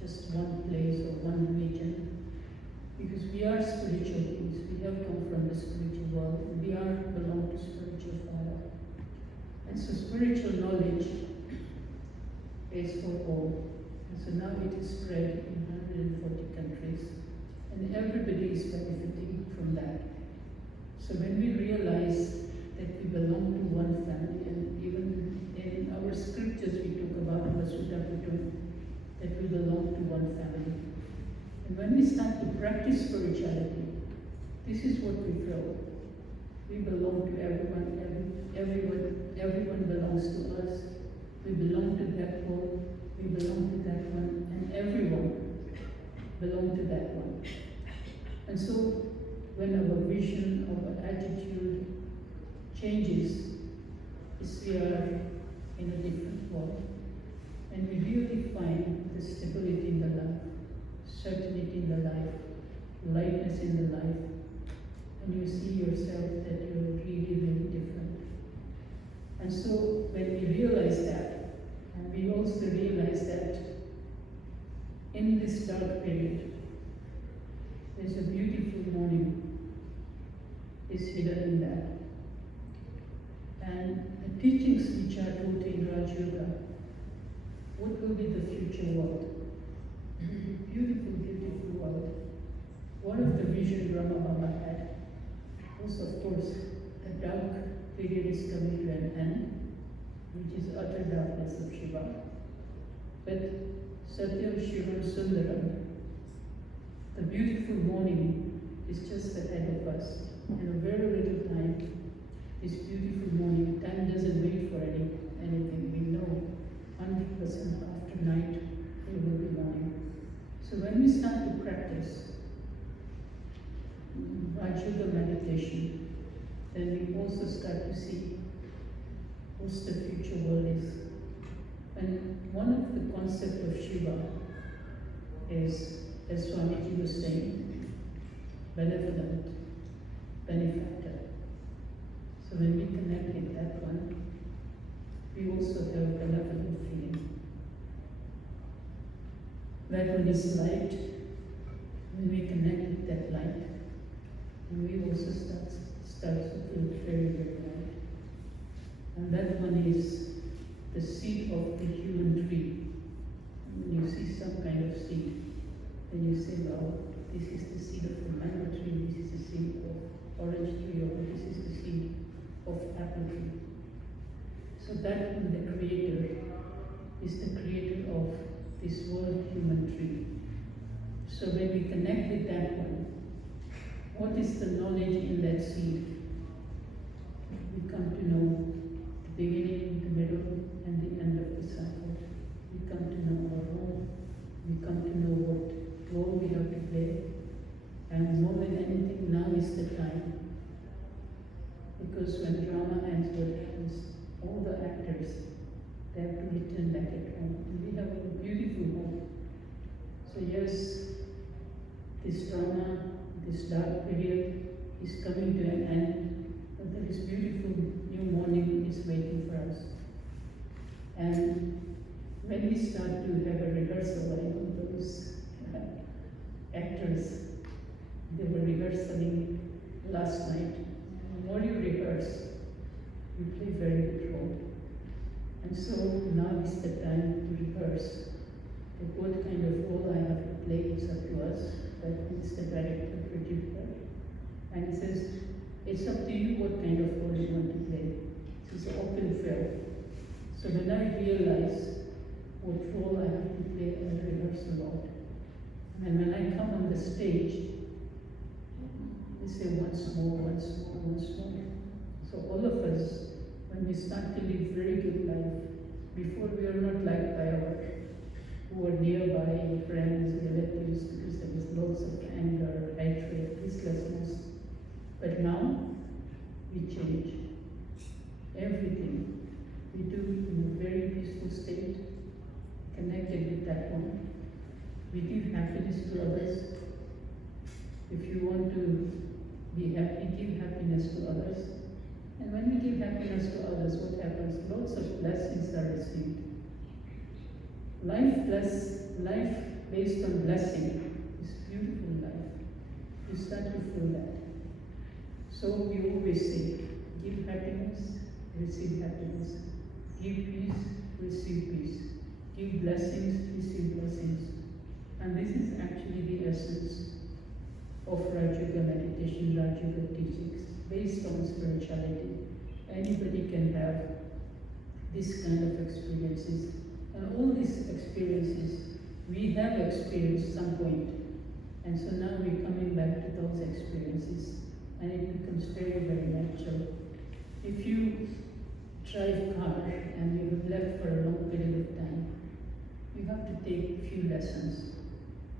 just one place or one region, because we are spiritual beings. We have come from the spiritual world, and we belong to spiritual Father. And so spiritual knowledge is for all. And so now it is spread in 140 countries, and everybody is benefiting from that. So when we realize that we belong to one family, and even in our scriptures we talk about that we belong to one family. And when we start to practice spirituality, this is what we feel. We belong to everyone, everyone belongs to us. We belong to that world, we belong to that one, and everyone belong to that one. And so when our vision, our attitude changes, we are in a different world. And we really find the stability in the life, certainty in the life, lightness in the life, and you see yourself that you're really, really different. And so when we realize that, and we also realize that in this dark period, there's a beautiful morning is hidden in that. And the teachings which are taught in Raj Yoga, what will be the future world? Beautiful, beautiful world. One of the vision Brahma Baba had was, of course, the dark period is coming to an end, which is utter darkness of Shiva. But Satyam Shivam Sundaram, the beautiful morning is just ahead of us. In a very little time, this beautiful morning, time doesn't wait for anything. We know 100% after night, there will be morning. So when we start to practice Rajyoga meditation, then we also start to see what the future world is. And one of the concepts of Shiva is, as Swamiji was saying, benevolent, benefactor. So when we connect with that one, we also have benevolent feeling. That one is light. When we connect with that light, and we also start to feel very, very light. And that one is the seed of the human tree. When you see some kind of seed, then you say, well, this is the seed of the mango tree, this is the seed of orange tree, or this is the seed of apple tree. So that one, the creator, is the creator of this world human tree. So when we connect with that one, what is the knowledge in that seed? We come to know the beginning, the middle, and the end of the cycle. We come to know our role. We come to know what role we have to play. And more than anything, now is the time. Because when drama ends, what happens? All the actors, they have to return back at home. And we have a beautiful home. So yes, this drama, this dark period is coming to an end, but there is beautiful new morning is waiting for us. And when we start to have a rehearsal, like those actors, play a very good role. And so now is the time to rehearse. Like what kind of role I have to play is up to us, but it's the director, producer. And he says, it's up to you what kind of role you want to play. It's an open film. So when I realize what role I have to play, I rehearse a lot. And when I come on the stage, they say once more, once more, once more. So all of us, when we start to live very good life, before we are not liked by our who are nearby, friends, relatives, because there was lots of anger, hatred, listlessness. But now, we change. Everything we do in a very peaceful state, connected with that one. We give happiness to others. If you want to be happy, give happiness to others. And when we give happiness to others, what happens? Lots of blessings are received. Life based on blessing is beautiful life. You start to feel that. So we always say, give happiness, receive happiness. Give peace, receive peace. Give blessings, receive blessings. And this is actually the essence of Raj Yoga meditation, Raj Yoga teachings, based on spirituality. Anybody can have this kind of experiences. And all these experiences, we have experienced some point. And so now we're coming back to those experiences. And it becomes very, very natural. If you drive a car and you have left for a long period of time, you have to take a few lessons.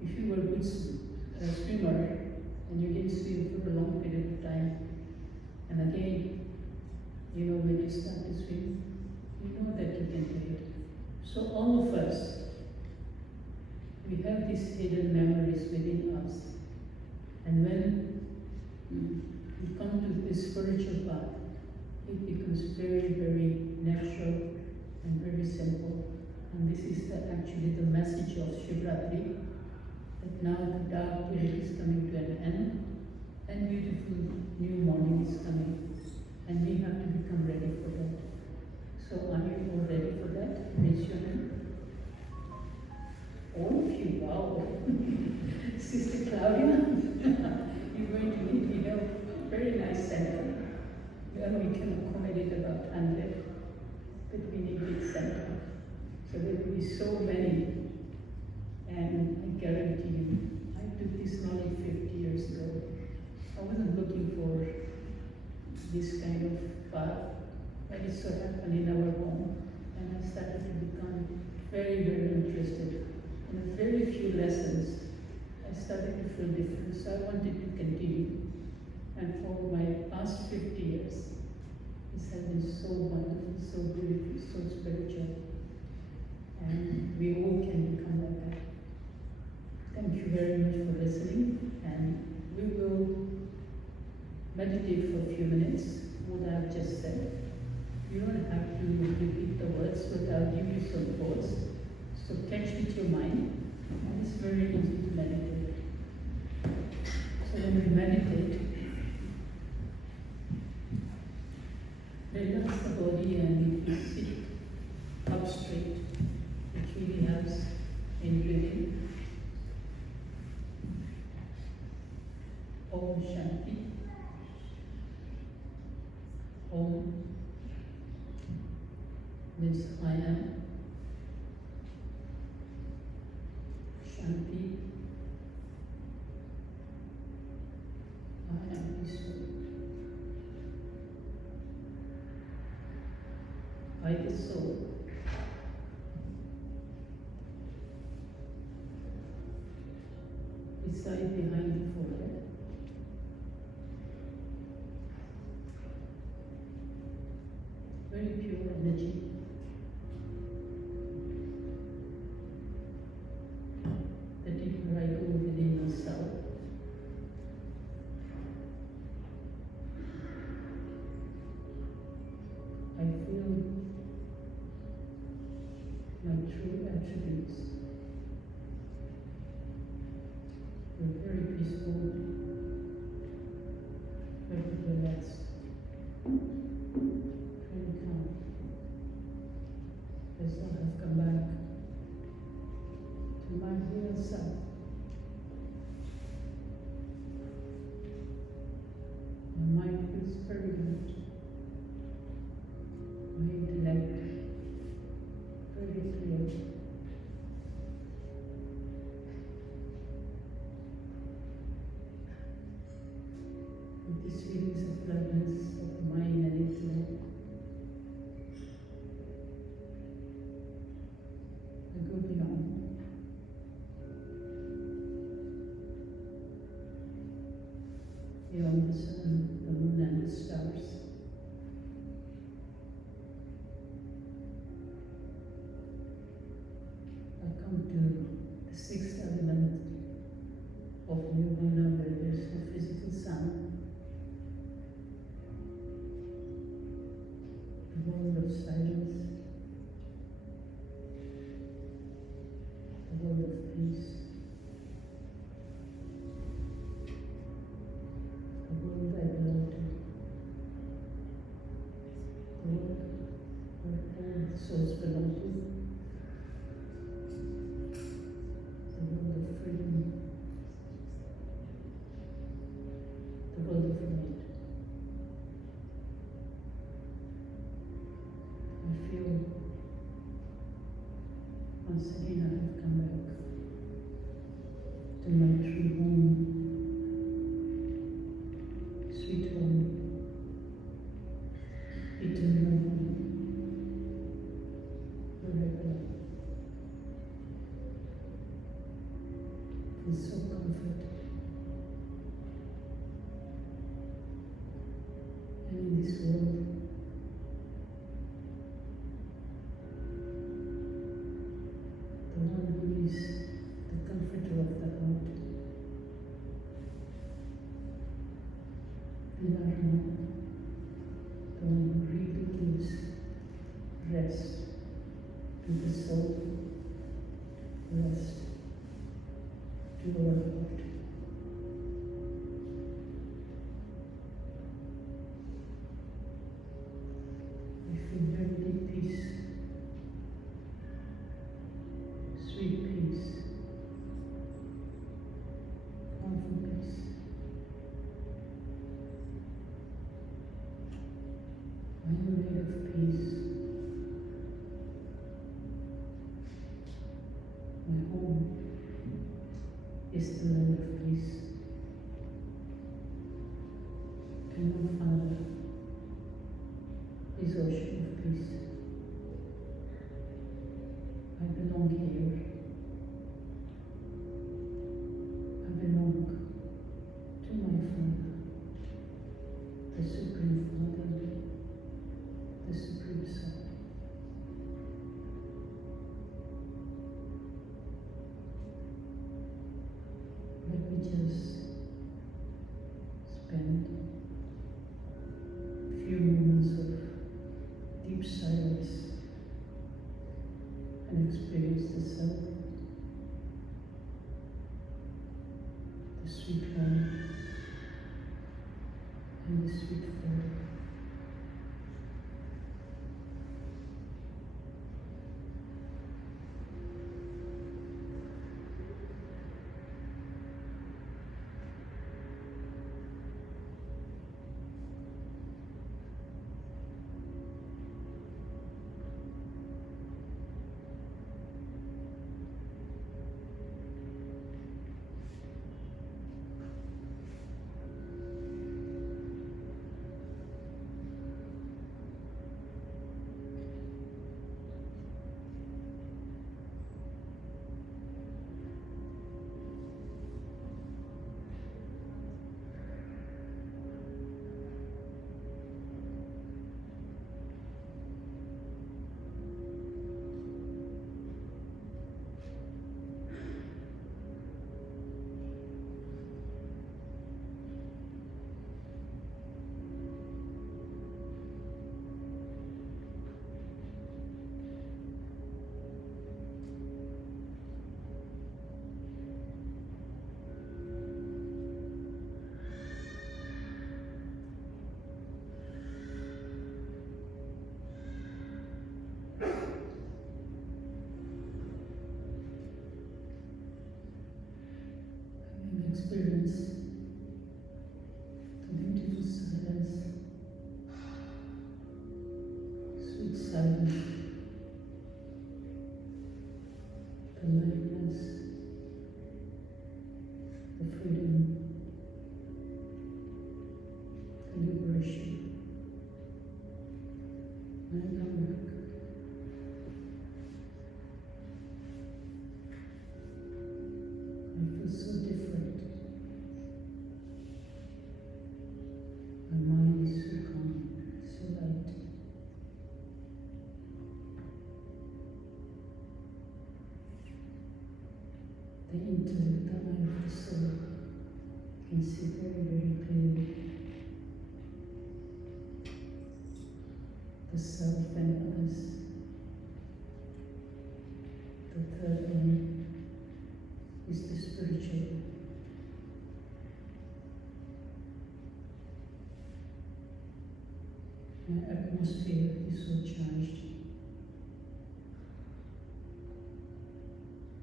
If you were a good swimmer and you didn't swim for a long period of time, and again, when you start to swim, you know that you can do it. So all of us, we have these hidden memories within us. And when we come to this spiritual path, it becomes very, very natural and very simple. And this is actually the message of Shivratri, that now the dark period is coming to an end, and beautiful new morning is coming. And we have to become ready for that. So are you all ready for that? Raise your hand. All of you, wow. Sister Claudia, you're going to need me help. Very nice center. Well, we can accommodate about 100, but we need big center. So there will be so many. And I guarantee you, I took this knowledge 50 years ago. I wasn't looking for this kind of path, but it so happened in our home. And I started to become very, very interested. In very few lessons, I started to feel different, so I wanted to continue. And for my past 50 years, this has been so wonderful, so beautiful, so spiritual. And we all can become like that. Thank you very much for listening, and we will meditate for a few minutes, what I've just said. You don't have to repeat the words, but I'll give you some thoughts. So catch with your mind, and it's very easy to meditate. So when we meditate, relax the body and you sit up straight, which really helps in breathing. Om Shanti. Om means I am. Shanti. I am peaceful. By the soul. Beside behind the forehead. Very pure energy. That you can right over within yourself. I feel my true attributes. You're very peaceful, very relaxed, very to the sixth element of nirvana, where there's no physical sound. The world of silence, the world of peace, the world I belong to, the world where all souls belong to, the world of freedom, the world of light. I feel once again I have come back to my true home, sweet home, eternal home, where I belong. Feel so comforted. And in this world, the one who is the comforter of the heart, the Brahma, the one who really gives rest to the soul, rest to our heart. I feel very deep peace, sweet peace, powerful peace. I am made of peace. My home is the land of peace. And my Father is ocean of peace. I belong here. I belong to my Father, the Supreme Father, the Supreme Soul. Let me just spend a few moments of deep silence and experience the self, the sweet one and the sweet food. Having experienced the beautiful silence, sweet silence, the lightness, the freedom, the liberation. When I come back, I feel so different. My mind is so calm, so light. into the eye of the soul. You can see very, very clearly the self and others. The third eye is the spiritual. My atmosphere is so charged.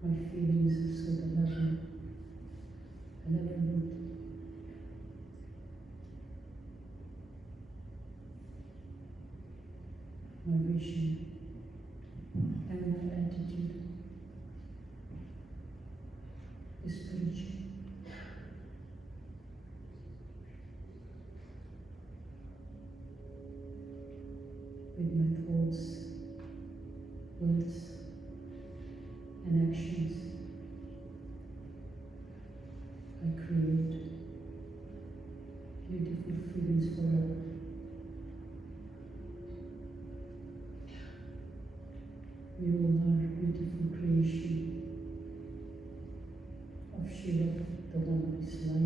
My feelings are so benevolent. My vision and my attitude is spiritual. With my thoughts, words, and actions, I create beautiful feelings forever. We all are beautiful creation of Shiva, the one who is light.